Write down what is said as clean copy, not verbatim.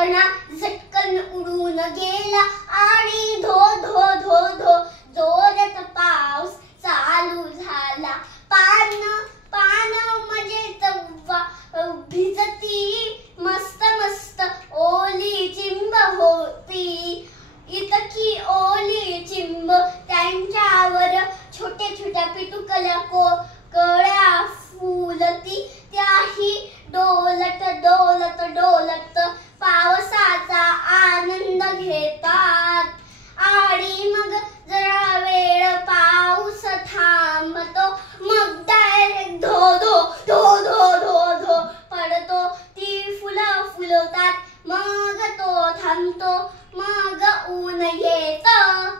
कणा झटकन उडून गेला आणि धो धो धो धो जोरात पाऊस चालू झाला. पान पान मजेत भिजती मस्त मस्त ओली चिंब होती. इतकी ओली चिंब त्यांच्यावर छोट्या छोट्या पिटुकल्या कळ्या फुलती. त्याही डोलत डोलत डोलत पावसाचा आनंद घेतात. आणि मग जरा वेळ पाऊस थांबतो. मग डायरेक्ट धो धो धो धो धो धो पडतो. ती फुलं फुलतात. मग तो थांबतो. मग ऊन येतं.